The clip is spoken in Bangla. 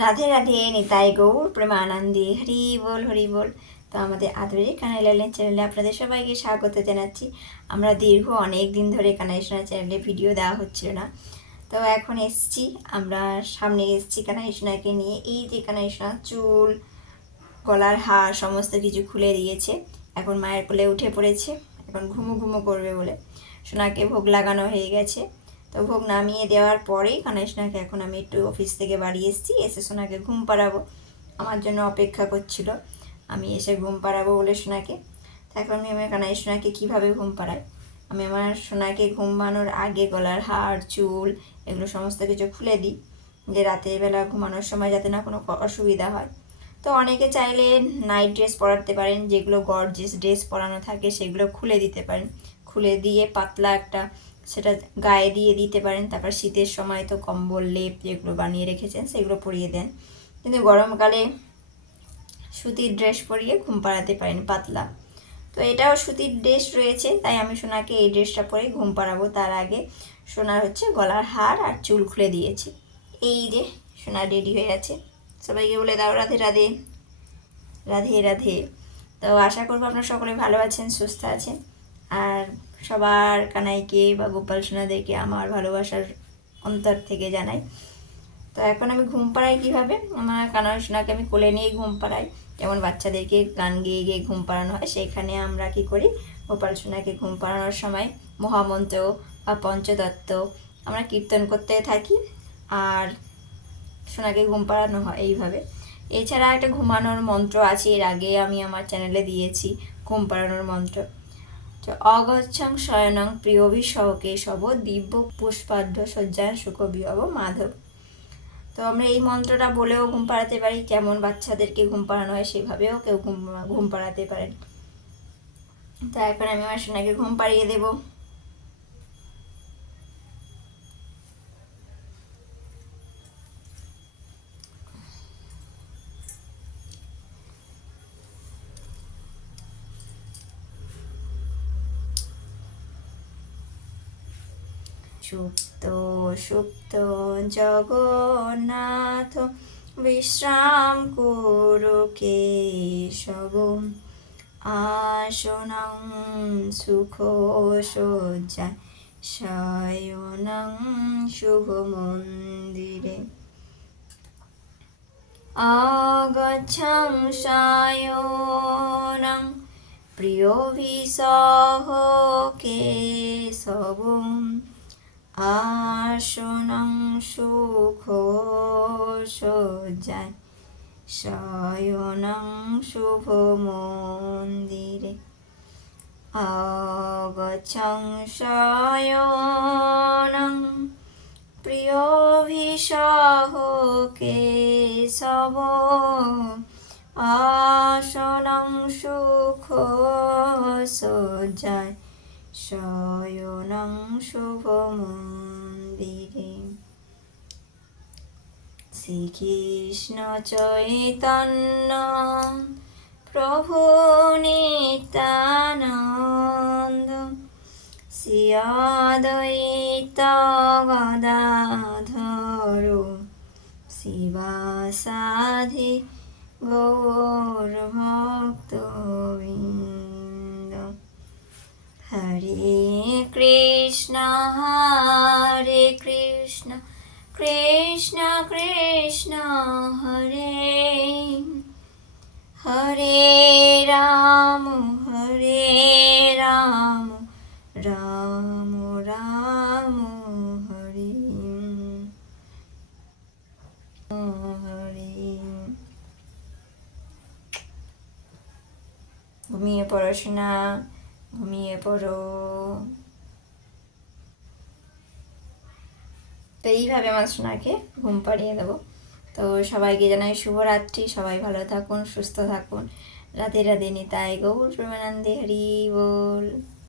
রাধে রাধে, নিতাই গৌর প্রেমানন্দে, হরি বল হরি বল। তো আমাদের আদরের কানাই লালের চ্যানেলে আপনাদের সবাইকে স্বাগত জানাচ্ছি। আমরা দীর্ঘ অনেক দিন ধরে কানাই সোনা চ্যানেলে ভিডিও দেওয়া হচ্ছিল না, তো এখন এসছি, আমরা সামনে এসছি কানাই সোনাকে নিয়ে। এই যে কানাই সোনা চুল, গলার হার সমস্ত কিছু খুলে দিয়েছে, এখন মায়ের কোলে উঠে পড়েছে, এখন ঘুমো ঘুমো করবে বলে। সোনাকে ভোগ লাগানো হয়ে গেছে, তো ভোগ নামিয়ে দেওয়ার পরেই কানাই সোনাকে এখন আমি একটু অফিস থেকে বাড়ি এসেছি, এসে সোনাকে ঘুম পাড়াবো। আমার জন্য অপেক্ষা করছিল, আমি এসে ঘুম পাড়াবো বলে সোনাকে। তো এখন আমি আমার কানাই সোনাকে কীভাবে ঘুম পাড়াই, আমি আমার সোনাকে ঘুমানোর আগে গলার হার, চুল এগুলো সমস্ত কিছু খুলে দিই, যে রাতের বেলা ঘুমানোর সময় যাতে না কোনো অসুবিধা হয়। তো অনেকে চাইলে নাইট ড্রেস পরাতে পারেন, যেগুলো গর্জিয়াস ড্রেস পরানো থাকে সেগুলো খুলে দিতে পারেন, খুলে দিয়ে পাতলা একটা সেটা গায়ে দিয়ে দিতে পারেন। তারপর শীতের সময় তো কম্বল, লেপ যেগুলো বানিয়ে রেখেছেন সেগুলো পরিয়ে দেন, কিন্তু গরমকালে সুতির ড্রেস পরিয়ে ঘুম পাড়াতে পারেন পাতলা। তো এটাও সুতির ড্রেস রয়েছে, তাই আমি সোনাকে এই ড্রেসটা পরে ঘুম পাড়াবো। তার আগে সোনার হচ্ছে গলার হার আর চুল খুলে দিয়েছি। এই যে সোনা রেডি হয়ে আছে, সবাইকে বলে দাও রাধে রাধে, রাধে রাধে। তো আশা করবো আপনারা সকলে ভালো আছেন, সুস্থ আছেন, আর সবার কানাইকে বা গোপাল সোনাদেরকে আমার ভালোবাসার অন্তর থেকে জানাই। তো এখন আমি ঘুম পাড়াই কীভাবে, আমার কানাই সোনাকে আমি কোলে নিয়ে ঘুম পাড়াই, যেমন বাচ্চাদেরকে গান গেয়ে গিয়ে ঘুম পাড়ানো হয়, সেইখানে আমরা কি করি, গোপাল সোনাকে ঘুম পাড়ানোর সময় মহামন্ত্র বা পঞ্চতত্ত্ব আমরা কীর্তন করতে থাকি, আর সোনাকে ঘুম পাড়ানো হয় এইভাবে। এছাড়া একটা ঘুমানোর মন্ত্র আছে, এর আগে আমি আমার চ্যানেলে দিয়েছি ঘুম পাড়ানোর মন্ত্র, তো অগচ্ছং শয়নং প্রিয়ভিসহকে শব দিব্য পুষ্পাঢ্য সজ্জায় সুখবিহব মাধব। তো আমরা এই মন্ত্রটা বলেও ঘুম পাড়াতে পারি, যেমন বাচ্চাদেরকে ঘুম পাড়ানো হয় সেভাবেও কেউ ঘুম পাড়াতে পারেন। তো এখন আমি আমার সোনাকে ঘুম পাড়িয়ে দেবো। সুপ্ত সুপ্ত জগন্নাথ বিশ্রাম কুরু কেশব, আসনং সুখ সজ্জায় শয়নং শুভ মন্দিরে, আগচ্ছং শয়নং প্রিয়ভিসহ কেশবম, আসনং সুখ সজ্জায় শয়নং শুভ মন্দিরে, আগচ্ছং শয়নং প্রিয়ভিসহ কেশব, আসনং সুখ সজ্জায় শয়নং শুভ মন্দিরে। শ্রীকৃষ্ণ চৈতন্য প্রভু নিত্যানন্দ, শ্রী অদ্বৈত গদাধর শিবাসাদি গৌর ভক্তবৃন্দ, হরে কৃষ্ণ কৃষ্ণ কৃষ্ণ হরে হরে, রাম রাম রাম হরে হরে। ঘুমিয়ে পড়াশোনা, ঘুমিয়ে পড়ো। তো এইভাবে আমার সোনাকে ঘুম পাড়িয়ে দেবো। তো সবাইকে জানাই শুভরাত্রি, সবাই ভালো থাকুন, সুস্থ থাকুন, রাধে রাধে, নিতাই গৌর প্রেমানন্দে, হরি বল।